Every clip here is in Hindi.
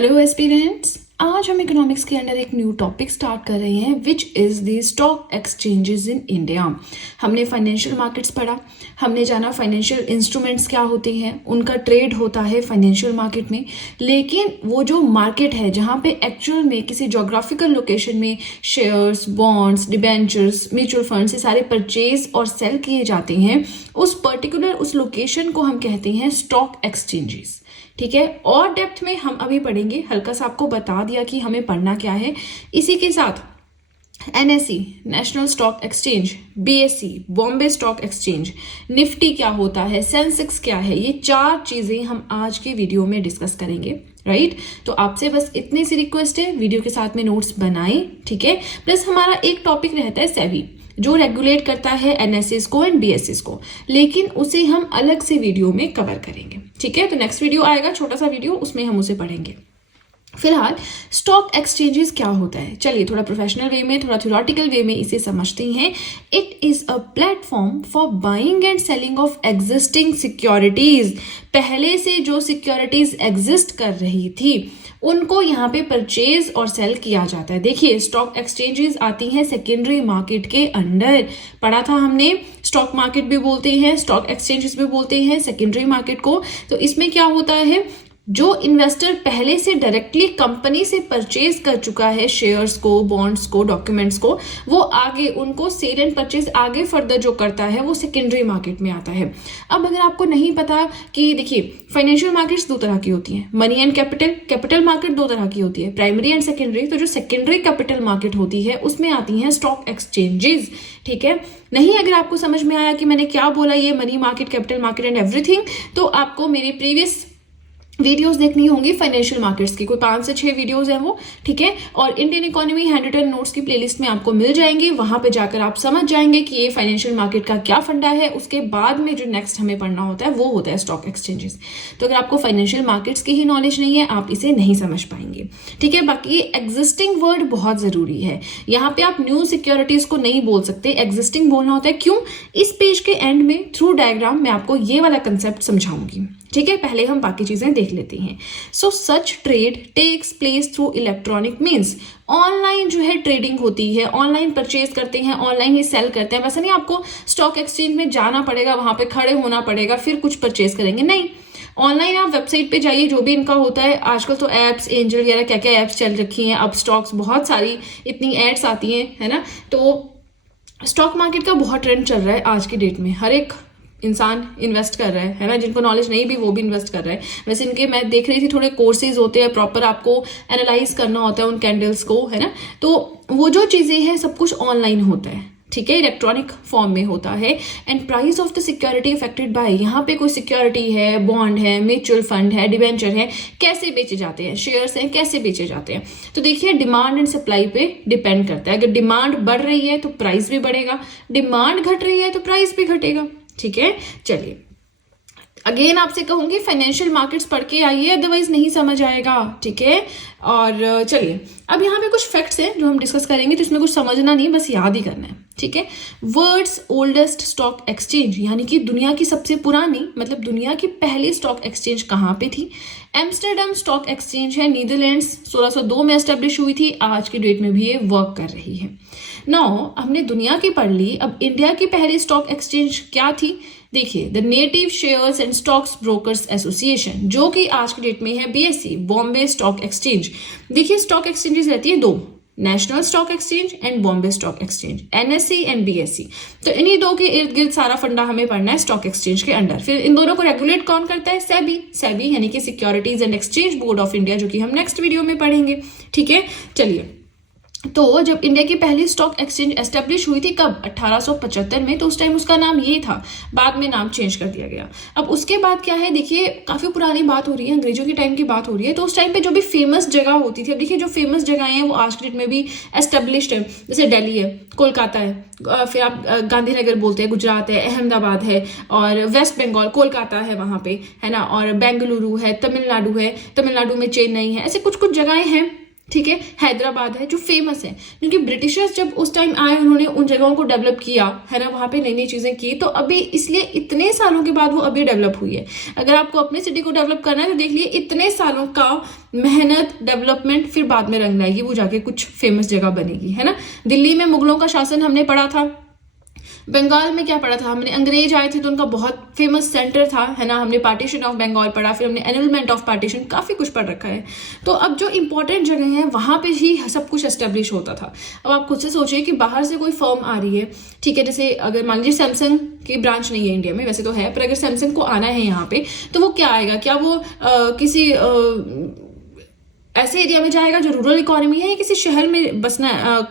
हेलो एस्पिरेंट्स, आज हम इकोनॉमिक्स के अंडर एक न्यू टॉपिक स्टार्ट कर रहे हैं which is the stock exchanges in India. हमने फाइनेंशियल मार्केट्स पढ़ा, हमने जाना फाइनेंशियल इंस्ट्रूमेंट्स क्या होते हैं, उनका ट्रेड होता है फाइनेंशियल मार्केट में। लेकिन वो जो मार्केट है जहाँ पे एक्चुअल में किसी जोग्राफिकल लोकेशन में shares, bonds, debentures, mutual funds ये सारे परचेज और सेल किए जाते हैं, उस पर्टिकुलर उस लोकेशन को हम कहते हैं स्टॉक एक्सचेंजेस। ठीक है, और डेप्थ में हम अभी पढ़ेंगे। हल्का सा आपको बता दिया कि हमें पढ़ना क्या है। इसी के साथ NSE national stock exchange, BSE Bombay stock exchange, Nifty क्या होता है, सेंसेक्स क्या है, ये चार चीजें हम आज के वीडियो में डिस्कस करेंगे। राइट, तो आपसे बस इतनी सी रिक्वेस्ट है, वीडियो के साथ में नोट्स बनाएं। ठीक है, प्लस हमारा एक टॉपिक रहता है सेबी, जो रेगुलेट करता है NSEs को एंड BSEs को, लेकिन उसे हम अलग से वीडियो में कवर करेंगे। ठीक है, तो नेक्स्ट वीडियो आएगा, छोटा सा वीडियो, उसमें हम उसे पढ़ेंगे। फिलहाल स्टॉक एक्सचेंजेस क्या होता है, चलिए थोड़ा प्रोफेशनल वे में, थोड़ा थ्योरेटिकल वे में इसे समझते हैं। It is a platform for buying and selling of existing securities. पहले से जो सिक्योरिटीज एग्जिस्ट कर रही थी उनको यहाँ पे परचेज और सेल किया जाता है। देखिए, स्टॉक एक्सचेंजेस आती हैं सेकेंडरी मार्केट के अंडर, पढ़ा था हमने। स्टॉक मार्केट भी बोलते हैं, स्टॉक एक्सचेंजेस भी बोलते हैं सेकेंडरी मार्केट को। तो इसमें क्या होता है, जो इन्वेस्टर पहले से डायरेक्टली कंपनी से परचेज कर चुका है शेयर्स को, बॉन्ड्स को, डॉक्यूमेंट्स को, वो आगे उनको सेल एंड परचेज आगे फर्दर जो करता है वो सेकेंडरी मार्केट में आता है। अब अगर आपको नहीं पता कि देखिए फाइनेंशियल मार्केट्स दो तरह की होती हैं, money and capital. Capital market दो तरह की होती है, प्राइमरी एंड सेकेंडरी। तो जो सेकेंडरी कैपिटल मार्केट होती है उसमें आती हैं स्टॉक एक्सचेंजेस। ठीक है, नहीं अगर आपको समझ में आया कि मैंने क्या बोला, ये money market, capital market and everything, तो आपको मेरी प्रीवियस वीडियोस देखनी होंगी फाइनेंशियल मार्केट्स की, कोई 5 से 6 वीडियोस हैं वो। ठीक है, और Indian economy handwritten notes की प्लेलिस्ट में आपको मिल जाएंगे, वहां पे जाकर आप समझ जाएंगे कि ये फाइनेंशियल मार्केट का क्या फंडा है। उसके बाद में जो नेक्स्ट हमें पढ़ना होता है वो होता है स्टॉक एक्सचेंजेस। तो अगर आपको फाइनेंशियल मार्केट्स की ही नॉलेज नहीं है, आप इसे नहीं समझ पाएंगे। ठीक है, बाकी एग्जिस्टिंग वर्ड बहुत जरूरी है, यहाँ पे आप न्यू सिक्योरिटीज को नहीं बोल सकते, एग्जिस्टिंग बोलना होता है। क्यों? इस पेज के एंड में थ्रू डायग्राम मैं आपको ये वाला कंसेप्ट समझाऊंगी। ठीक है, पहले हम बाकी चीजें देख लेते हैं। So such trade takes place through electronic means. Online जो है ट्रेडिंग होती है, ऑनलाइन परचेज करते हैं, ऑनलाइन ही सेल करते हैं। वैसे नहीं आपको स्टॉक एक्सचेंज में जाना पड़ेगा, वहां पे खड़े होना पड़ेगा फिर कुछ परचेज करेंगे, नहीं। ऑनलाइन आप वेबसाइट पे जाइए, जो भी इनका होता है। आजकल तो एप्स, एंजल वगैरह क्या क्या एप्स चल रखी हैं, अब स्टॉक्स बहुत सारी इतनी एड्स आती हैं, है ना। तो स्टॉक मार्केट का बहुत ट्रेंड चल रहा है आज की डेट में, हर एक इंसान इन्वेस्ट कर रहा है ना। जिनको नॉलेज नहीं भी वो भी इन्वेस्ट कर रहे हैं। वैसे इनके मैं देख रही थी थोड़े कोर्सेज होते हैं, प्रॉपर आपको एनालाइज करना होता है उन कैंडल्स को, है ना। तो वो जो चीजें हैं सब कुछ ऑनलाइन होता है। ठीक है, इलेक्ट्रॉनिक फॉर्म में होता है। And price of the security affected by, यहाँ पे कोई सिक्योरिटी है, बॉन्ड है, म्यूचुअल फंड है, डिबेंचर है, कैसे बेचे जाते हैं, शेयर्स हैं, कैसे बेचे जाते हैं। तो देखिए, डिमांड एंड सप्लाई पे डिपेंड करता है। अगर डिमांड बढ़ रही है तो प्राइस भी बढ़ेगा, डिमांड घट रही है तो प्राइस भी घटेगा। ठीक है, चलिए अगेन आपसे कहूंगी फाइनेंशियल मार्केट्स पढ़ के आइए, अदरवाइज नहीं समझ आएगा। ठीक है, और चलिए अब यहाँ पे कुछ फैक्ट्स हैं जो हम डिस्कस करेंगे, तो इसमें कुछ समझना नहीं, बस याद ही करना है। ठीक है, वर्ल्ड्स ओल्डेस्ट स्टॉक एक्सचेंज, यानी कि दुनिया की सबसे पुरानी, मतलब दुनिया की पहली स्टॉक एक्सचेंज कहाँ पे थी? एम्स्टरडम स्टॉक एक्सचेंज है, नीदरलैंड्स, 1602 में एस्टेब्लिश हुई थी। आज की डेट में भी ये वर्क कर रही है। नाउ हमने दुनिया की पढ़ ली, अब इंडिया की पहली स्टॉक एक्सचेंज क्या थी? देखिए, the native shares and stocks brokers association, जो कि आज की डेट में है BSE बॉम्बे स्टॉक एक्सचेंज। देखिए, स्टॉक एक्सचेंजेस रहती है दो, national stock exchange and Bombay stock exchange, NSE and BSE। तो इन्हीं दो के इर्द गिर्द सारा फंडा हमें पढ़ना है स्टॉक एक्सचेंज के अंडर। फिर इन दोनों को रेगुलेट कौन करता है? सेबी यानी कि securities and exchange board of India, जो कि हम नेक्स्ट वीडियो में पढ़ेंगे। ठीक है, चलिए, तो जब इंडिया की पहली स्टॉक एक्सचेंज एस्टेब्लिश हुई थी, कब? 1875 में। तो उस टाइम उसका नाम ये था, बाद में नाम चेंज कर दिया गया। अब उसके बाद क्या है, देखिए काफी पुरानी बात हो रही है, अंग्रेजों के टाइम की बात हो रही है। तो उस टाइम पे जो भी फेमस जगह होती थी, अब देखिए जो फेमस जगह हैं वो आज के डेट में भी एस्टेब्लिश्ड है, जैसे दिल्ली है, कोलकाता है, फिर आप गांधीनगर बोलते हैं, गुजरात है, अहमदाबाद है, और वेस्ट बंगाल, कोलकाता है वहां पे, है ना, और बेंगलुरु है, तमिलनाडु है, तमिलनाडु में चेन्नई है, ऐसे कुछ कुछ जगहें हैं। ठीक है, हैदराबाद है जो फेमस है, क्योंकि ब्रिटिशर्स जब उस टाइम आए उन्होंने उन जगहों को डेवलप किया है ना, वहां पे नई नई चीजें की, तो अभी इसलिए इतने सालों के बाद वो अभी डेवलप हुई है। अगर आपको अपनी सिटी को डेवलप करना है तो देख लिए इतने सालों का मेहनत, डेवलपमेंट, फिर बाद में रंग लाएगी, वो जाके कुछ फेमस जगह बनेगी, है ना। दिल्ली में मुगलों का शासन हमने पढ़ा था, बंगाल में क्या पढ़ा था हमने, अंग्रेज आए थे तो उनका बहुत फेमस सेंटर था, है ना, हमने पार्टीशन ऑफ बंगाल पढ़ा, फिर हमने एनरोलमेंट ऑफ पार्टीशन, काफी कुछ पढ़ रखा है। तो अब जो इंपॉर्टेंट जगह है वहां पे ही सब कुछ एस्टेब्लिश होता था। अब आप खुद से सोचिए कि बाहर से कोई फर्म आ रही है, ठीक है, जैसे अगर मान लीजिए सैमसंग की ब्रांच नहीं है इंडिया में, वैसे तो है, पर अगर सैमसंग को आना है यहाँ पे तो वो क्या आएगा, क्या वो किसी ऐसे एरिया में जाएगा जो रूरल इकोनॉमी है, या किसी शहर में बसना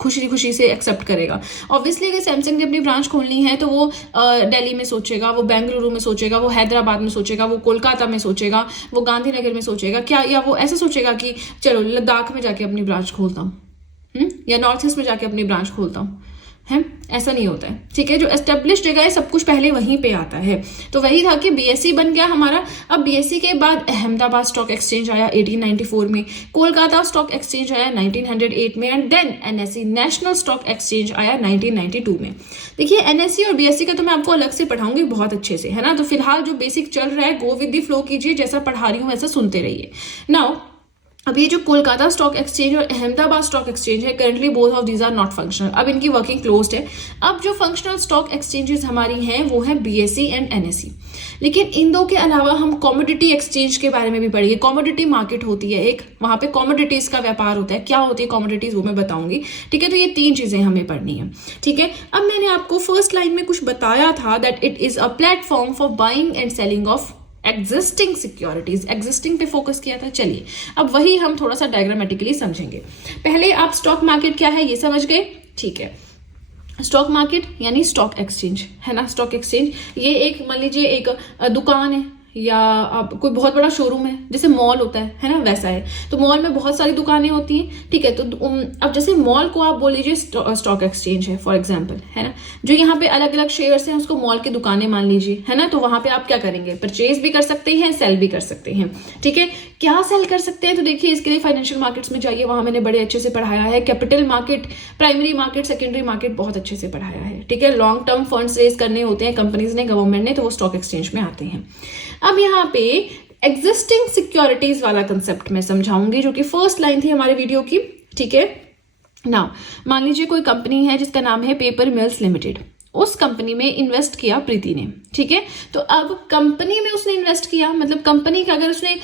खुशी खुशी से एक्सेप्ट करेगा। ऑब्वियसली अगर सैमसंग ने अपनी ब्रांच खोलनी है तो वो दिल्ली में सोचेगा, वो बेंगलुरु में सोचेगा, वो हैदराबाद में सोचेगा, वो कोलकाता में सोचेगा, वो गांधीनगर में सोचेगा क्या, या वो ऐसा सोचेगा कि चलो लद्दाख में जाके अपनी ब्रांच खोलता हूँ, या नॉर्थ ईस्ट में जाके अपनी ब्रांच खोलता हूँ, है, ऐसा नहीं होता है, ठीक है। जो एस्टेब्लिश जगह है सब कुछ पहले वहीं पे आता है। तो वही था कि बीएसई बन गया हमारा। अब बीएसई के बाद अहमदाबाद स्टॉक एक्सचेंज आया 1894 में, कोलकाता स्टॉक एक्सचेंज आया 1908 में, and then NSE national stock exchange आया 1992 में। देखिए एनएसई और बीएसई का तो मैं आपको अलग से पढ़ाऊंगी बहुत अच्छे से, है ना। तो फिलहाल जो बेसिक चल रहा है गो विद द फ्लो कीजिए, जैसा पढ़ा रही हूँ वैसा सुनते रहिए। नाउ अब ये जो कोलकाता स्टॉक एक्सचेंज और अहमदाबाद स्टॉक एक्सचेंज है, currently both of these are not functional, अब इनकी वर्किंग क्लोज्ड है। अब जो फंक्शनल स्टॉक एक्सचेंजेस हमारी हैं वो है बीएसई एंड एनएसई। लेकिन इन दो के अलावा हम कॉमोडिटी एक्सचेंज के बारे में भी पढ़ेंगे। कॉमोडिटी मार्केट होती है एक, वहां पे कॉमोडिटीज का व्यापार होता है। क्या होती है कॉमोडिटीज वो मैं बताऊंगी, ठीक है। तो ये 3 चीजें हमें पढ़नी है, ठीक है। अब मैंने आपको फर्स्ट लाइन में कुछ बताया था that it is a platform for buying and selling of existing securities, existing पे फोकस किया था। चलिए अब वही हम थोड़ा सा डायग्रामेटिकली समझेंगे। पहले आप स्टॉक मार्केट क्या है ये समझ गए, ठीक है। स्टॉक मार्केट यानी स्टॉक एक्सचेंज, है ना। स्टॉक एक्सचेंज ये एक मान लीजिए एक दुकान है, या आप कोई बहुत बड़ा शोरूम है, जैसे मॉल होता है ना, वैसा है। तो मॉल में बहुत सारी दुकानें होती हैं, ठीक है। तो अब जैसे मॉल को आप बोल लीजिए स्टॉक एक्सचेंज है फॉर एग्जांपल, है ना। जो यहाँ पे अलग अलग शेयर्स हैं उसको मॉल की दुकानें मान लीजिए, है ना। तो वहां पे आप क्या करेंगे, परचेज भी कर सकते हैं, सेल भी कर सकते हैं, ठीक है। क्या सेल कर सकते हैं, तो देखिए इसके लिए फाइनेंशियल मार्केट्स में जाइए, वहां मैंने बड़े अच्छे से पढ़ाया है। Capital market, primary market, secondary market बहुत अच्छे से पढ़ाया है, ठीक है। लॉन्ग टर्म फंड्स रेज करने होते हैं कंपनीज ने, गवर्नमेंट ने, तो वो स्टॉक एक्सचेंज में आते हैं। अब यहाँ पे एग्जिस्टिंग सिक्योरिटीज वाला कंसेप्ट मैं समझाऊंगी, जो कि फर्स्ट लाइन थी हमारे वीडियो की, ठीक है ना। मान लीजिए कोई कंपनी है जिसका नाम है पेपर मिल्स लिमिटेड, उस कंपनी में इन्वेस्ट किया प्रीति ने, ठीक है। तो अब कंपनी में उसने इन्वेस्ट किया, मतलब कंपनी का अगर उसने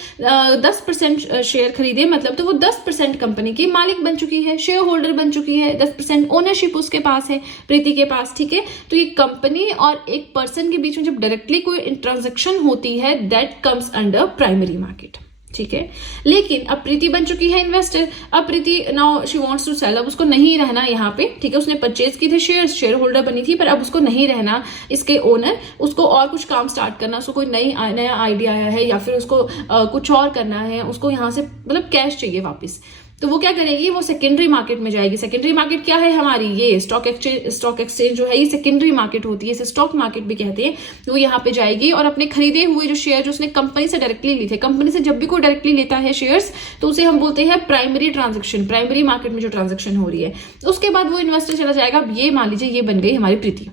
10% शेयर खरीदे, मतलब तो वो 10% कंपनी की मालिक बन चुकी है, शेयर होल्डर बन चुकी है, 10% ओनरशिप उसके पास है, प्रीति के पास, ठीक है। तो ये कंपनी और एक पर्सन के बीच में जब डायरेक्टली कोई ट्रांजेक्शन होती है that comes under primary market, ठीक है। लेकिन अब प्रीति बन चुकी है इन्वेस्टर, अब Preeti now she wants to sell, अब उसको नहीं रहना यहाँ पे, ठीक है। उसने परचेज की थी शेयर होल्डर बनी थी, पर अब उसको नहीं रहना इसके ओनर, उसको और कुछ काम स्टार्ट करना, उसको कोई नया आइडिया आया है, या फिर उसको कुछ और करना है, उसको यहाँ से मतलब कैश चाहिए वापस। तो वो क्या करेगी, वो सेकेंडरी मार्केट में जाएगी। सेकेंडरी मार्केट क्या है हमारी, ये स्टॉक एक्सचेंज जो है ये सेकेंडरी मार्केट होती है, इसे स्टॉक मार्केट भी कहते हैं। वो यहाँ पे जाएगी और अपने खरीदे हुए जो शेयर जो उसने कंपनी से डायरेक्टली ली थे, कंपनी से जब भी कोई डायरेक्टली लेता है शेयर्स तो उसे हम बोलते हैं प्राइमरी ट्रांजेक्शन, प्राइमरी मार्केट में जो ट्रांजेक्शन हो रही है। उसके बाद वो इन्वेस्टर चला जाएगा। अब ये मान लीजिए ये बन गई हमारी प्रीति,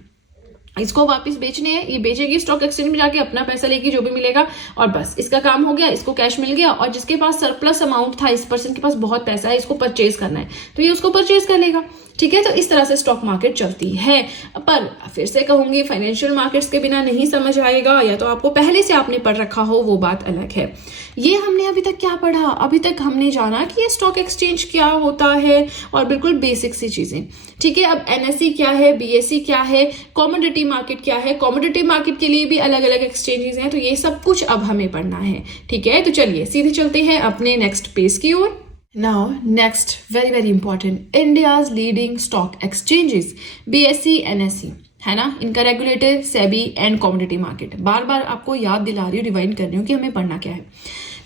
इसको वापस बेचने हैं, ये बेचेगी स्टॉक एक्सचेंज में जाके, अपना पैसा लेगी जो भी मिलेगा, और बस इसका काम हो गया, इसको कैश मिल गया। और जिसके पास सरप्लस अमाउंट था, इस पर्सन के पास बहुत पैसा है, इसको परचेज करना है, तो ये उसको परचेज कर लेगा, ठीक है। तो इस तरह से स्टॉक मार्केट चलती है। पर फिर से कहूंगी फाइनेंशियल मार्केट्स के बिना नहीं समझ आएगा, या तो आपको पहले से आपने पढ़ रखा हो, वो बात अलग है। ये हमने अभी तक क्या पढ़ा, अभी तक हमने जाना कि ये स्टॉक एक्सचेंज क्या होता है और बिल्कुल बेसिक सी चीजें, ठीक है। अब एनएसई क्या है, बीएसई क्या है, कमोडिटी मार्केट क्या है, कमोडिटी मार्केट के लिए भी अलग अलग एक्सचेंजेस हैं, तो ये सब कुछ अब हमें पढ़ना है, ठीक है। तो चलिए सीधे चलते हैं अपने नेक्स्ट पेज की ओर। Now, next, very important, India's leading stock exchanges, BSE, NSE, है ना। इनका regulator SEBI and commodity market. बार बार आपको याद दिला रही हूँ, रिवाइंड कर रही हूँ कि हमें पढ़ना क्या है।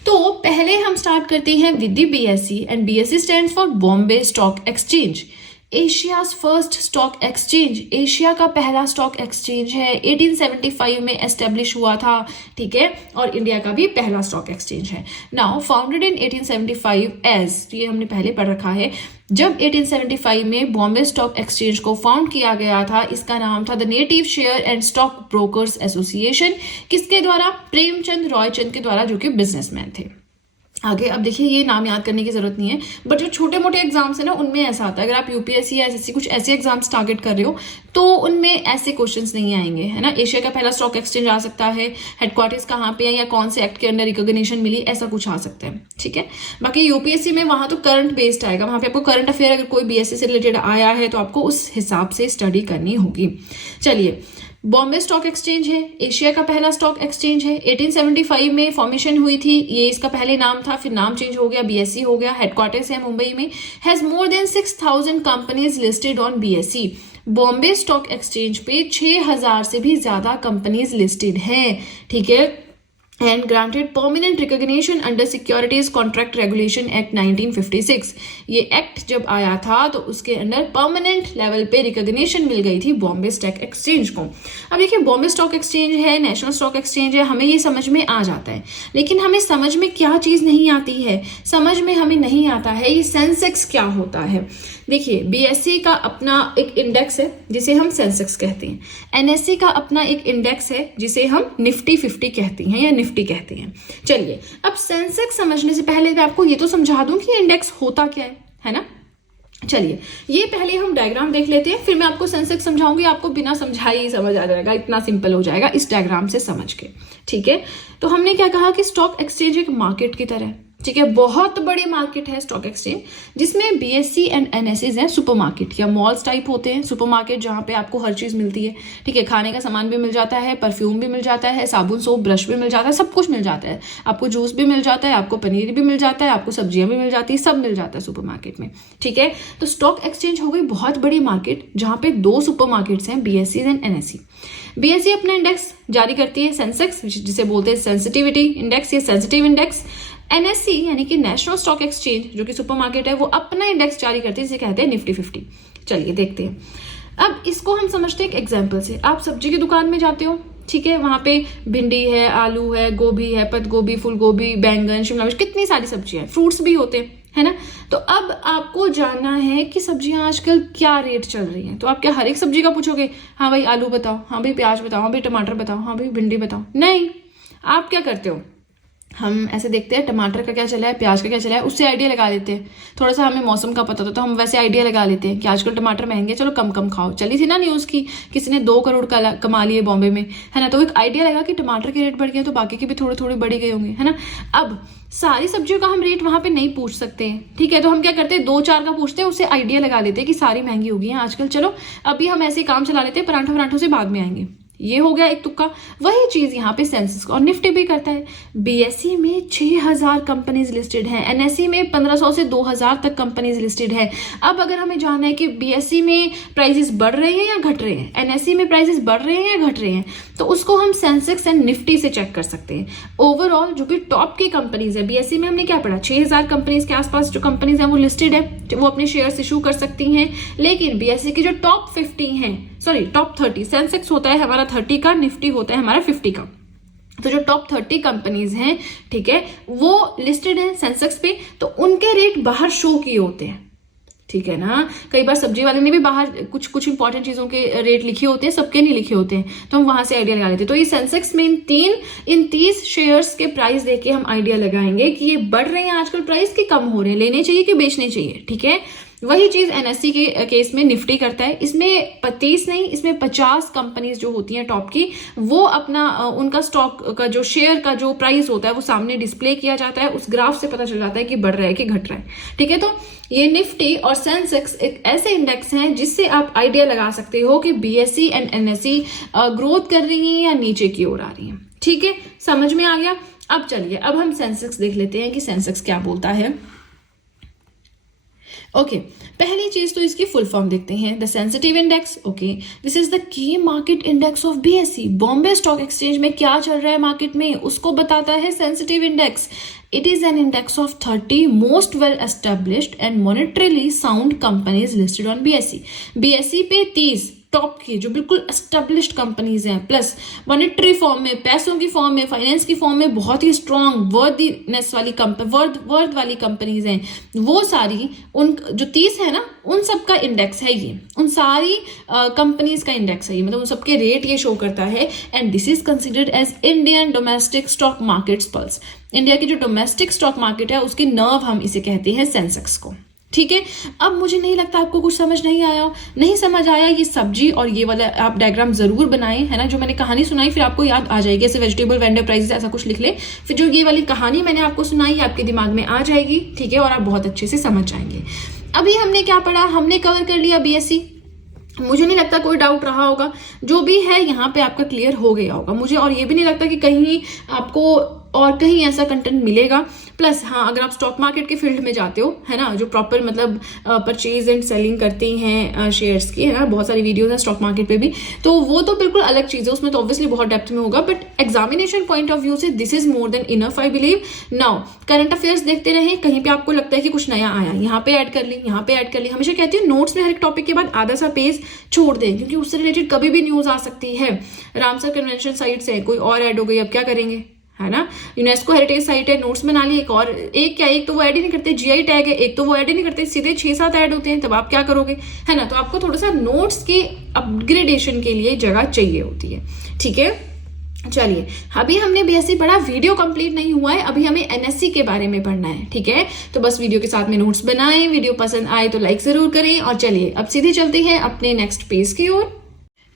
तो पहले हम स्टार्ट करते हैं with the BSE, and BSE stands for Bombay stock exchange. Asia's first stock exchange, Asia का पहला स्टॉक एक्सचेंज है, 1875 में एस्टेब्लिश हुआ था, ठीक है, और इंडिया का भी पहला स्टॉक एक्सचेंज है। नाउ फाउंडेड इन 1875 एज, ये हमने पहले पढ़ रखा है, जब 1875 में बॉम्बे स्टॉक एक्सचेंज को फाउंड किया गया था, इसका नाम था the native share and stock brokers association. किसके द्वारा? प्रेमचंद रॉयचंद के द्वारा, जो कि बिजनेसमैन थे। आगे अब देखिए, ये नाम याद करने की जरूरत नहीं है, बट जो छोटे मोटे एग्जाम्स है ना, उनमें ऐसा आता है। अगर आप यूपीएससी या एसएससी कुछ ऐसे एग्जाम्स टारगेट कर रहे हो तो उनमें ऐसे क्वेश्चंस नहीं आएंगे, है ना। एशिया का पहला स्टॉक एक्सचेंज आ सकता है, हेडक्वार्टर्स कहाँ पे है या कौन से एक्ट के अंडर रिकॉग्निशन मिली, ऐसा कुछ आ सकता है, ठीक है। बाकी यूपीएससी में वहां तो करंट बेस्ड आएगा, वहां पे आपको करंट अफेयर अगर कोई बीएससी से रिलेटेड आया है तो आपको उस हिसाब से स्टडी करनी होगी। चलिए, बॉम्बे स्टॉक एक्सचेंज है, एशिया का पहला स्टॉक एक्सचेंज है, 1875 में फॉर्मेशन हुई थी, ये इसका पहले नाम था, फिर नाम चेंज हो गया, बीएससी हो गया, हेडक्वार्टर्स है मुंबई में, has more than 6000 companies listed on BSc. Bombay stock exchange पे 6000 से भी ज्यादा कंपनीज लिस्टेड हैं, ठीक है, and granted permanent recognition under Securities Contract Regulation Act 1956। ये एक्ट जब आया था तो उसके अंडर परमानेंट लेवल पे रिकॉग्निशन मिल गई थी बॉम्बे स्टॉक एक्सचेंज को। अब देखिए, बॉम्बे स्टॉक एक्सचेंज है, नेशनल स्टॉक एक्सचेंज है, हमें ये समझ में आ जाता है, लेकिन हमें समझ में क्या चीज नहीं आती है, समझ में हमें नहीं आता है ये सेंसेक्स क्या होता है। देखिए, बीएससी का अपना एक इंडेक्स है जिसे हम सेंसेक्स कहते हैं, एनएससी का अपना एक इंडेक्स है जिसे हम निफ्टी 50 कहते हैं या निफ्टी कहते हैं। चलिए, अब सेंसेक्स समझने से पहले मैं आपको ये तो समझा दूं कि इंडेक्स होता क्या है ना। चलिए, ये पहले हम डायग्राम देख लेते हैं, फिर मैं आपको सेंसेक्स समझाऊंगी, आपको बिना समझाए ही समझ आ जाएगा, इतना सिंपल हो जाएगा इस डायग्राम से समझ के, ठीक है। तो हमने क्या कहा कि स्टॉक एक्सचेंज एक मार्केट की तरह, ठीक है, बहुत बड़ी मार्केट है स्टॉक एक्सचेंज, जिसमें बीएससी एंड एनएससी हैं सुपरमार्केट या मॉल्स टाइप होते हैं। सुपरमार्केट जहाँ पे आपको हर चीज मिलती है, ठीक है, खाने का सामान भी मिल जाता है, परफ्यूम भी मिल जाता है, साबुन सोप ब्रश भी मिल जाता है, सब कुछ मिल जाता है, आपको जूस भी मिल जाता है, आपको पनीर भी मिल जाता है, आपको सब्जियां भी मिल जाती है, सब मिल जाता है सुपरमार्केट में, ठीक है। तो स्टॉक एक्सचेंज हो गई बहुत बड़ी मार्केट जहाँ पे 2 सुपरमार्केट्स हैं, बीएससी एंड एनएससी। बीएससी अपना इंडेक्स जारी करती है सेंसेक्स, जिसे बोलते हैं सेंसिटिविटी इंडेक्स या सेंसिटिव इंडेक्स। एनएससी यानी कि नेशनल स्टॉक एक्सचेंज, जो कि सुपरमार्केट है, वो अपना इंडेक्स जारी करती है जिसे कहते हैं निफ्टी 50। चलिए देखते हैं, अब इसको हम समझते हैं एक एग्जांपल से। आप सब्जी की दुकान में जाते हो, ठीक है, वहां पे भिंडी है, आलू है, गोभी है, पत्ता गोभी, फूल गोभी, बैंगन, शिमला मिर्च, कितनी सारी सब्जियां हैं, फ्रूट्स भी होते हैं, है ना। तो अब आपको जानना है कि सब्जियां आजकल क्या रेट चल रही हैं, तो आप क्या हर एक सब्जी का पूछोगे, हाँ भाई आलू बताओ, हाँ भाई प्याज बताओ, हाँ भाई टमाटर बताओ, हाँ भाई भिंडी बताओ? नहीं, आप क्या करते हो, हम ऐसे देखते हैं टमाटर का क्या चला है, प्याज का क्या चला है, उससे आइडिया लगा लेते हैं। थोड़ा सा हमें मौसम का पता था तो हम वैसे आइडिया लगा लेते हैं कि आजकल टमाटर महंगे, चलो कम कम खाओ। चली थी ना न्यूज़ की, किसी ने 2 करोड़ कमा लिए बॉम्बे में, है ना, तो एक आइडिया लगा कि टमाटर के रेट बढ़ गए तो बाकी के भी थोड़े थोड़े बढ़ गए होंगे, है ना। अब सारी सब्जियों का हम रेट वहां पे नहीं पूछ सकते हैं, ठीक है, तो हम क्या करते हैं 2-4 का पूछते हैं, उससे आइडिया लगा लेते हैं कि सारी महंगी होगी हैं आजकल, चलो अभी हम ऐसे काम चला लेते हैं, पराठों से बाद में आएंगे। ये हो गया एक तुक्का। वही चीज यहाँ पे सेंसस और निफ्टी भी करता है। बीएससी में 6000 कंपनीज लिस्टेड हैं, एनएससी में 1500 से 2000 तक कंपनीज लिस्टेड है। अब अगर हमें जानना है कि बीएससी में प्राइसेस बढ़ रहे हैं या घट रहे हैं, एनएससी में प्राइसेस बढ़ रहे हैं या घट रहे हैं, तो उसको हम सेंसेक्स एंड निफ्टी से चेक कर सकते हैं। ओवरऑल जो भी टॉप की कंपनीज है, बीएससी में हमने क्या पढ़ा, 6000 कंपनीज के आसपास जो कंपनीज हैं वो लिस्टेड है, वो अपने शेयर्स इशू कर सकती हैं। लेकिन बीएससी की जो टॉप 50 हैं, सॉरी टॉप 30, सेंसेक्स होता है हमारा 30 का, निफ्टी होता है हमारा 50 का, तो जो टॉप 30 कंपनीज हैं, ठीक है, वो लिस्टेड हैं सेंसेक्स पे, तो उनके रेट बाहर शो किए होते हैं, ठीक है ना। कई बार सब्जी वाले ने भी बाहर कुछ इंपॉर्टेंट चीजों के रेट लिखे होते हैं, सबके नहीं लिखे होते हैं, तो हम वहां से आइडिया लगा लेते हैं। तो ये सेंसेक्स में इन 30 शेयर्स के प्राइस देके हम आइडिया लगाएंगे कि ये बढ़ रहे हैं आजकल प्राइस के, कम हो रहे हैं, लेने चाहिए कि बेचने चाहिए, ठीक है। वही चीज एनएससी के केस में निफ्टी करता है। इसमें 30 नहीं, इसमें 50 कंपनीज जो होती हैं टॉप की, वो अपना उनका स्टॉक का जो शेयर का जो प्राइस होता है वो सामने डिस्प्ले किया जाता है, उस ग्राफ से पता चल जाता है कि बढ़ रहा है कि घट रहा है, ठीक है। तो ये निफ्टी और सेंसेक्स एक ऐसे इंडेक्स हैं जिससे आप आइडिया लगा सकते हो कि बीएससी एंड एनएससी ग्रोथ कर रही है या नीचे की ओर आ रही है, ठीक है, समझ में आ गया। अब चलिए, अब हम सेंसेक्स देख लेते हैं कि सेंसेक्स क्या बोलता है। ओके पहली चीज तो इसकी फुल फॉर्म देखते हैं, the sensitive index. Okay this is the key market index of BSE, Bombay stock exchange में क्या चल रहा है मार्केट में उसको बताता है sensitive index. It is an index of 30 most well established and monetarily sound companies listed on BSE. BSE पे 30 टॉप की जो बिल्कुल एस्टेब्लिश्ड कंपनीज हैं, प्लस मॉनेटरी फॉर्म में, पैसों की फॉर्म में, फाइनेंस की फॉर्म में बहुत ही स्ट्रॉन्ग वर्दीनेस वाली वर्थ वाली कंपनीज हैं, वो सारी उन जो 30 है ना उन सब का इंडेक्स है ये, उन सारी कंपनीज का इंडेक्स है ये, मतलब उन सबके रेट ये शो करता है। And this is considered as Indian domestic stock market pulse. India की जो डोमेस्टिक स्टॉक मार्केट है उसकी नर्व हम इसे कहते हैं सेंसेक्स को। ठीक है, अब मुझे नहीं लगता आपको कुछ समझ नहीं आया, नहीं समझ आया ये सब्जी और ये वाला आप डायग्राम जरूर बनाएं, है ना। जो मैंने कहानी सुनाई फिर आपको याद आ जाएगी, ऐसे वेजिटेबल वेंडर प्राइसेस ऐसा कुछ लिख ले, फिर जो ये वाली कहानी मैंने आपको सुनाई आपके दिमाग में आ जाएगी। ठीक है, और आप बहुत अच्छे से समझ जाएंगे। अभी हमने क्या पढ़ा, हमने कवर कर लिया बीएसई। मुझे नहीं लगता कोई डाउट रहा होगा, जो भी है यहाँ पे आपका क्लियर हो गया होगा मुझे, और ये भी नहीं लगता कि कहीं आपको और कहीं ऐसा कंटेंट मिलेगा। प्लस हाँ, अगर आप स्टॉक मार्केट के फील्ड में जाते हो, है ना, जो प्रॉपर मतलब परचेज एंड सेलिंग करती हैं शेयर्स की, है ना, बहुत सारी वीडियोस हैं स्टॉक मार्केट पे भी, तो वो तो बिल्कुल अलग चीज़ है, उसमें तो ऑब्वियसली बहुत डेप्थ में होगा, but examination point of view से this is more than enough I believe. Now current affairs देखते रहें, कहीं पे आपको लगता है कि कुछ नया आया, यहाँ पे ऐड कर ली, यहाँ पे ऐड कर ली। हमेशा कहती हूँ नोट्स में हर एक टॉपिक के बाद आधा सा पेज छोड़ दें, क्योंकि उससे रिलेटेड कभी भी न्यूज आ सकती है। रामसर कन्वेंशन साइट से कोई और ऐड हो गई, अब क्या करेंगे, है ना। यूनेस्को हेरिटेज साइट है, नोट्स बना लिए, एक और, एक तो वो ऐड ही नहीं करते, जीआई टैग है, एक तो वो ऐड ही नहीं करते, सीधे 6-7 ऐड होते हैं, तब आप क्या करोगे, है ना। तो आपको थोड़ा सा नोट्स के अपग्रेडेशन के लिए जगह चाहिए होती है। ठीक है, चलिए अभी हमने बीएससी पढ़ा, वीडियो कंप्लीट नहीं हुआ है, अभी हमें एनएससी के बारे में पढ़ना है। ठीक है, तो बस वीडियो के साथ में नोट्स बनाएं, वीडियो पसंद आए तो लाइक जरूर करें, और चलिए अब सीधे चलते हैं अपने नेक्स्ट पेज की ओर।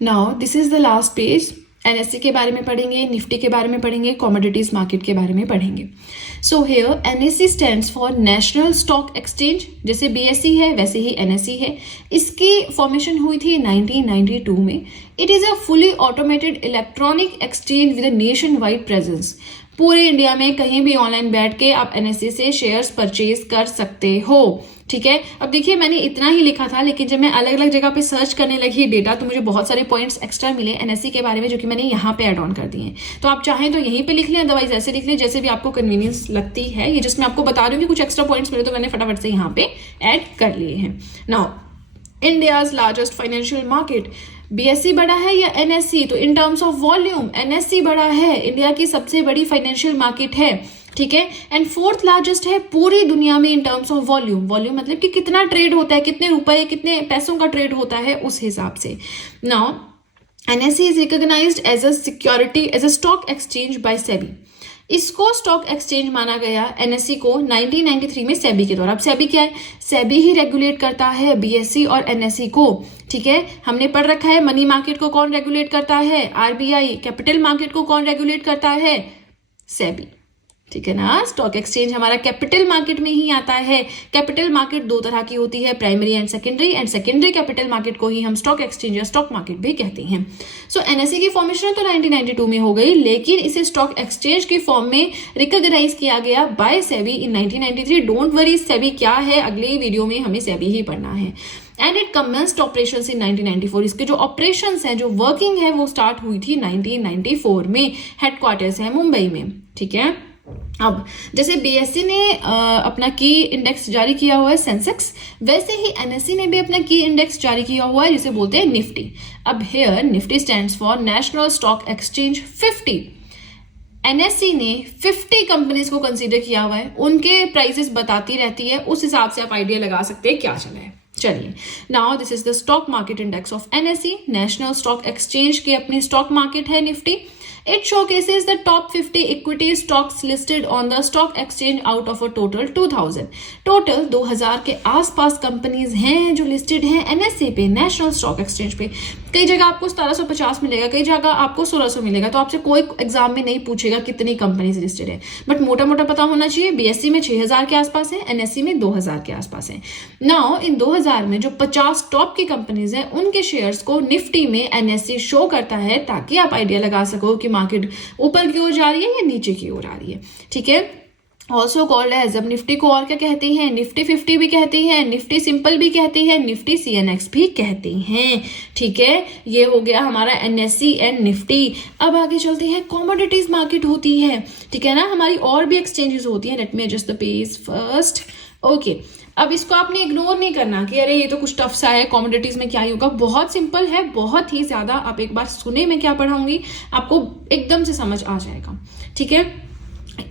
Now this is the last page. NSC के बारे में पढ़ेंगे, निफ्टी के बारे में पढ़ेंगे, कमोडिटीज मार्केट के बारे में पढ़ेंगे। So here NSC stands for national stock exchange. जैसे बीएससी है वैसे ही एनएससी है। इसकी फॉर्मेशन हुई थी 1992 में। It is a fully automated electronic exchange with a nation wide presence. पूरे इंडिया में कहीं भी ऑनलाइन बैठ के आप एनएससी से शेयर्स परचेज कर सकते हो। ठीक है, अब देखिए मैंने इतना ही लिखा था, लेकिन जब मैं अलग अलग जगह पे सर्च करने लगी डेटा तो मुझे बहुत सारे पॉइंट्स एक्स्ट्रा मिले एनएससी के बारे में, जो कि मैंने यहाँ पे ऐड ऑन कर दिए हैं। तो आप चाहें तो यहीं पे लिख लें, अदरवाइज ऐसे लिख लें जैसे भी आपको कन्वीनियंस लगती है। ये जस्ट मैं आपको बता रही हूँ कि कुछ एक्स्ट्रा पॉइंट्स मिले तो मैंने फटाफट से यहाँ पे ऐड कर लिए हैं। Now India's largest financial market, BSc बड़ा है या एनएससी? तो in terms of volume NSC बड़ा है, इंडिया की सबसे बड़ी फाइनेंशियल मार्केट है। ठीक है, एंड फोर्थ लार्जेस्ट है पूरी दुनिया में in terms of volume. Volume मतलब कि कितना ट्रेड होता है, कितने रुपए कितने पैसों का ट्रेड होता है उस हिसाब से। Now NSC is recognised as a security as a stock exchange by SEBI. इसको स्टॉक एक्सचेंज माना गया एनएससी को 1993 में सेबी के द्वारा। अब सेबी क्या है? सेबी ही रेगुलेट करता है बीएससी और एनएससी को। ठीक है, हमने पढ़ रखा है मनी मार्केट को कौन रेगुलेट करता है? आरबीआई। कैपिटल मार्केट को कौन रेगुलेट करता है? सेबी। ठीक है ना, स्टॉक एक्सचेंज हमारा कैपिटल मार्केट में ही आता है। कैपिटल मार्केट दो तरह की होती है, primary and secondary capital market को ही हम स्टॉक एक्सचेंज या स्टॉक मार्केट भी कहते हैं। सो एनएससी की फॉर्मेशन तो 1992 में हो गई, लेकिन इसे स्टॉक एक्सचेंज की फॉर्म में रिकॉग्नाइज किया गया by SEBI in 1993। Don't worry, SEBI क्या है अगले वीडियो में हमें सेबी ही पढ़ना है। And it commenced operations in 1994। इसके जो ऑपरेशंस है, जो वर्किंग है, वो स्टार्ट हुई थी 1994 में। हेडक्वार्टर्स है मुंबई में। ठीक है, अब जैसे बीएससी ने अपना की इंडेक्स जारी किया हुआ है सेंसेक्स, वैसे ही एनएससी ने भी अपना की इंडेक्स जारी किया हुआ है जिसे बोलते हैं निफ्टी। अब here Nifty stands for national stock exchange 50। NSC ने 50 कंपनीज को कंसीडर किया हुआ है, उनके प्राइसेस बताती रहती है, उस हिसाब से आप आइडिया लगा सकते हैं क्या चला है। चलिए, now this is the stock market index of NSC. National stock exchange की अपनी स्टॉक मार्केट है Nifty. It showcases the top 50 equity stocks listed on the stock exchange out of a total 2000. Total 2000 के आसपास कंपनीज हैं जो लिस्टेड हैं एनएससी पे, नेशनल स्टॉक एक्सचेंज पे। कई जगह आपको 1750 मिलेगा, कई जगह आपको 1600 मिलेगा, तो आपसे कोई एग्जाम में नहीं पूछेगा कितनी कंपनीज लिस्टेड है, बट मोटा मोटा पता होना चाहिए। बीएससी में 6000 के आसपास है, एनएससी में 2000 के आसपास है। नाउ इन 2000 में जो 50 टॉप की कंपनीज हैं उनके शेयर्स को निफ्टी में एनएससी शो करता है, ताकि आप आइडिया लगा सको कि मार्केट ऊपर की ओर जा रही है या नीचे की ओर आ रही है। ठीक है, ऑल्सो कॉल्ड एज। अब निफ्टी को और क्या कहते हैं, निफ्टी 50 भी कहते हैं, निफ्टी सिंपल भी कहते हैं, निफ्टी CNX भी कहते हैं। ठीक है, ये हो गया हमारा NSE एंड निफ्टी। अब आगे चलते हैं, कॉमोडिटीज मार्केट होती है, ठीक है ना, हमारी और भी एक्सचेंजेस होती हैं। Let me adjust the page first. Okay, अब इसको आपने इग्नोर नहीं करना कि अरे ये तो कुछ टफ सा है, कॉमोडिटीज में क्या ही होगा। बहुत सिंपल है, बहुत ही ज्यादा। आप एक बार सुने मैं क्या पढ़ाऊंगी, आपको एकदम से समझ आ जाएगा। ठीक है,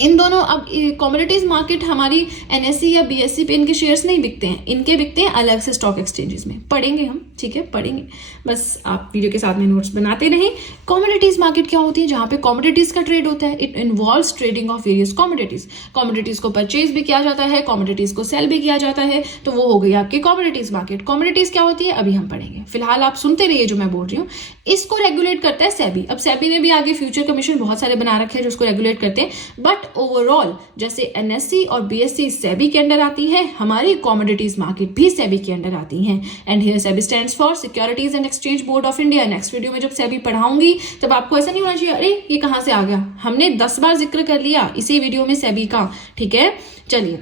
इन दोनों, अब कॉमोडिटीज मार्केट हमारी NSE या BSE पे इनके शेयर्स नहीं बिकते हैं, इनके बिकते हैं अलग से स्टॉक एक्सचेंजेस में। पढ़ेंगे हम, ठीक है, पढ़ेंगे, बस आप वीडियो के साथ में नोट्स बनाते रहें। कॉमोडिटीज मार्केट क्या होती है, जहां पे कॉमोडिटीज का ट्रेड होता है। It involves trading of various commodities. Commodities को परचेज भी किया जाता है, कॉमोडिटीज को सेल भी किया जाता है, तो वो हो गई आपकी कॉमोडिटीज मार्केट। कॉमोडिटीज क्या होती है अभी हम पढ़ेंगे, फिलहाल आप सुनते रहिए जो मैं बोल रही हूँ। इसको रेगुलेट करता है सेबी। अब सेबी ने भी आगे फ्यूचर कमीशन बहुत सारे बना रखे हैं जो उसको रेगुलेट करते हैं, बट ओवरऑल जैसे NSE और BSE सेबी के अंडर आती है, हमारी कॉमोडिटीज मार्केट भी सेबी के अंडर आती हैं। And here SEBI stands for securities and exchange board of India. Next video में जब सेबी पढ़ाऊंगी तब आपको ऐसा नहीं होना चाहिए अरे ये कहां से आ गया, हमने 10 बार जिक्र कर लिया इसी वीडियो में सेबी का। ठीक है, चलिए,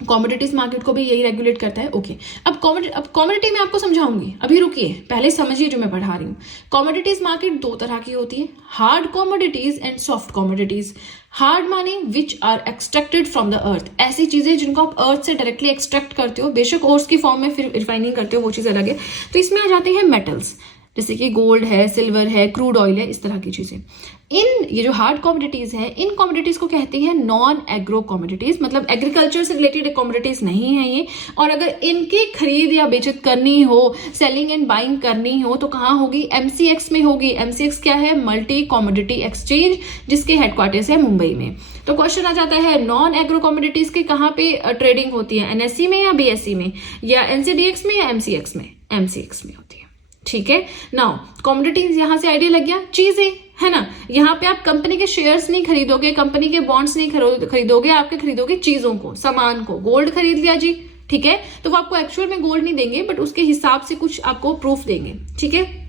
कॉमोडिटीज मार्केट को भी यही रेगुलेट करता है। ओके, अब कॉमोडिटी में आपको समझाऊंगी, अभी रुकिए, पहले समझिए जो मैं पढ़ा रही हूँ। कॉमोडिटीज मार्केट दो तरह की होती है, hard commodities and soft commodities. Hard माने which are extracted from the earth, ऐसी चीजें जिनको आप अर्थ से डायरेक्टली एक्सट्रैक्ट करते हो, बेशक ओर्स की फॉर्म में फिर रिफाइनिंग करते हो, वो चीज अलग है। तो इसमें आ जाते हैं मेटल्स, जैसे कि गोल्ड है, सिल्वर है, क्रूड ऑयल है, इस तरह की चीजें। ये जो हार्ड कॉमोडिटीज है, इन कॉमोडिटीज को कहते हैं नॉन एग्रो कॉमोडिटीज, मतलब एग्रीकल्चर से रिलेटेड कॉमोडिटीज नहीं है ये। और अगर इनकी खरीद या बेचत करनी हो, सेलिंग एंड बाइंग करनी हो, तो कहाँ होगी, MCX में होगी। MCX क्या है, मल्टी कॉमोडिटी एक्सचेंज, जिसके हेडक्वार्टर्स है मुंबई में। तो क्वेश्चन आ जाता है नॉन एग्रो कॉमोडिटीज के कहाँ पे ट्रेडिंग होती है, NSE में या BSE में, या NCDX में या MCX में, MCX में होती है। ठीक है, नाउ कॉमोडिटीज यहां से आइडिया लग गया, चीजें है ना। यहाँ पे आप कंपनी के शेयर्स नहीं खरीदोगे, कंपनी के बॉन्ड्स नहीं खरीदोगे, आपके खरीदोगे चीजों को, सामान को। गोल्ड खरीद लिया जी, ठीक है, तो वो आपको एक्चुअल में गोल्ड नहीं देंगे, बट उसके हिसाब से कुछ आपको प्रूफ देंगे। ठीक है,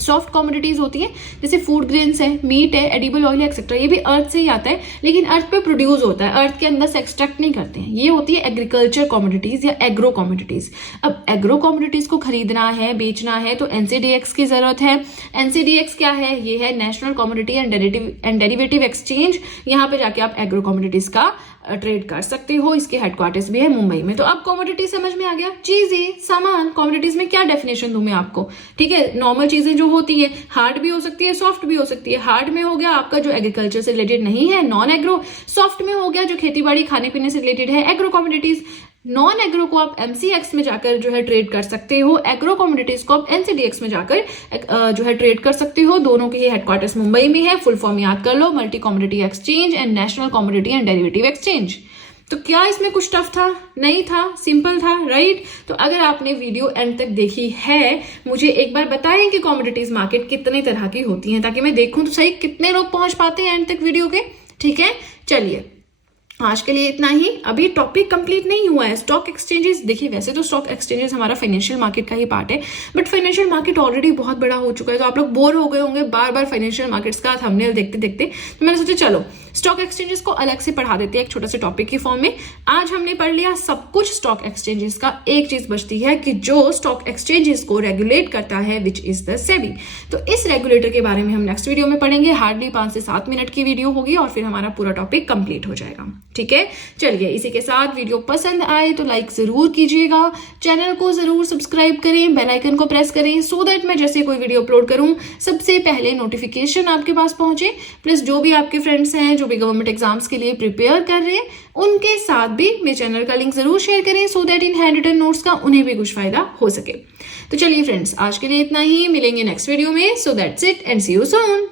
सॉफ्ट कॉमोडिटीज होती है, जैसे फूड ग्रेन्स है, मीट है, एडिबल ऑयल है, एक्सेट्रा। ये भी अर्थ से ही आता है, लेकिन अर्थ पे प्रोड्यूस होता है, अर्थ के अंदर से एक्सट्रैक्ट नहीं करते हैं। ये होती है एग्रीकल्चर कॉमोडिटीज या एग्रो कॉमोडिटीज। अब एग्रो कॉमोडिटीज को खरीदना है, बेचना है, तो NCDX की जरूरत है। NCDX क्या है, ये है national commodity and derivative exchange. यहाँ पे जाके आप एग्रो कॉमोडिटीज का ट्रेड कर सकते हो, इसके हेडक्वार्टर्स भी है मुंबई में। तो अब कॉमोडिटी समझ में आ गया, चीजें, सामान। कॉमोडिटीज में क्या डेफिनेशन दूं मैं आपको, ठीक है, नॉर्मल चीजें जो होती है, हार्ड भी हो सकती है, सॉफ्ट भी हो सकती है। हार्ड में हो गया आपका जो एग्रीकल्चर से रिलेटेड नहीं है, नॉन एग्रो। सॉफ्ट में हो गया जो खेती बाड़ी खाने पीने से रिलेटेड है, एग्रो कॉमोडिटीज। नॉन एग्रो को आप MCX में जाकर जो है ट्रेड कर सकते हो, एग्रो कॉमोडिटीज को आप NCDX में जाकर जो है ट्रेड कर सकते हो। दोनों के हेडक्वार्टर्स मुंबई में है। फुल फॉर्म याद कर लो, multi commodity exchange and national commodity and derivative exchange. तो क्या इसमें कुछ टफ था, नहीं था, सिंपल था, राइट। तो अगर आपने वीडियो एंड तक देखी है, मुझे एक बार बताएं कि कॉमोडिटीज मार्केट कितने तरह की होती हैं, ताकि मैं देखूं तो सही कितने लोग पहुंच पाते हैं एंड तक वीडियो के। ठीक है, चलिए, आज के लिए इतना ही। अभी टॉपिक कंप्लीट नहीं हुआ है। स्टॉक एक्सचेंजेस, देखिए वैसे तो स्टॉक एक्सचेंजेस हमारा फाइनेंशियल मार्केट का ही पार्ट है, बट फाइनेंशियल मार्केट ऑलरेडी बहुत बड़ा हो चुका है, तो आप लोग बोर हो गए होंगे बार बार फाइनेंशियल मार्केट्स का थंबनेल देखते देखते। तो मैंने सोचा चलो स्टॉक एक्सचेंजेस को अलग से पढ़ा देते हैं एक छोटे से टॉपिक की फॉर्म में। आज हमने पढ़ लिया सब कुछ स्टॉक एक्सचेंजेस का। एक चीज बचती है कि जो स्टॉक एक्सचेंजेस को रेगुलेट करता है, विच इज द सेबी। तो इस रेगुलेटर के बारे में हम नेक्स्ट वीडियो में पढ़ेंगे। हार्डली 5 से 7 मिनट की वीडियो होगी और फिर हमारा पूरा टॉपिक कंप्लीट हो जाएगा। ठीक है, चलिए, इसी के साथ वीडियो पसंद आए तो लाइक जरूर कीजिएगा, चैनल को जरूर सब्सक्राइब करें, बेल आइकन को प्रेस करें, सो दैट मैं जैसे कोई वीडियो अपलोड करूं सबसे पहले नोटिफिकेशन आपके पास पहुंचे। प्लस जो भी आपके फ्रेंड्स हैं जो भी गवर्नमेंट एग्जाम्स के लिए प्रिपेयर कर रहे हैं, उनके साथ भी मेरे चैनल का लिंक जरूर शेयर करें, so that in handwritten notes का उन्हें भी कुछ फायदा हो सके। तो चलिए फ्रेंड्स, आज के लिए इतना ही, मिलेंगे नेक्स्ट वीडियो में। So that's it and see you soon.